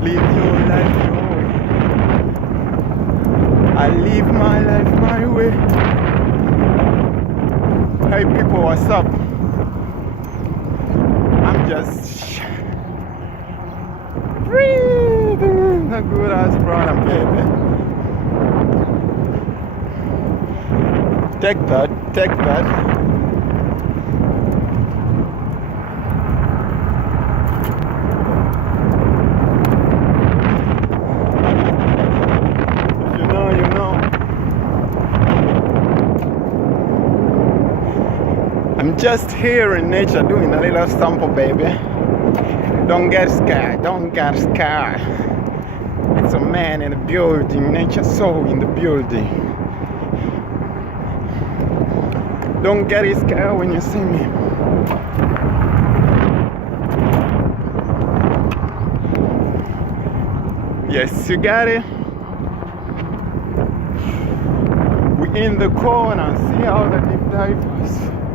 Live your life your way. I live my life my way. Hey people, what's up? I'm just breathing the good asprana, baby. Take that, take that. If you know, you know. I'm just here in nature doing a little sample, baby. Don't get scared, don't get scared. It's a man in the building, nature soul in the building. Don't get scared when you see me. Yes, you got it. We in the corner, see how the deep dive was.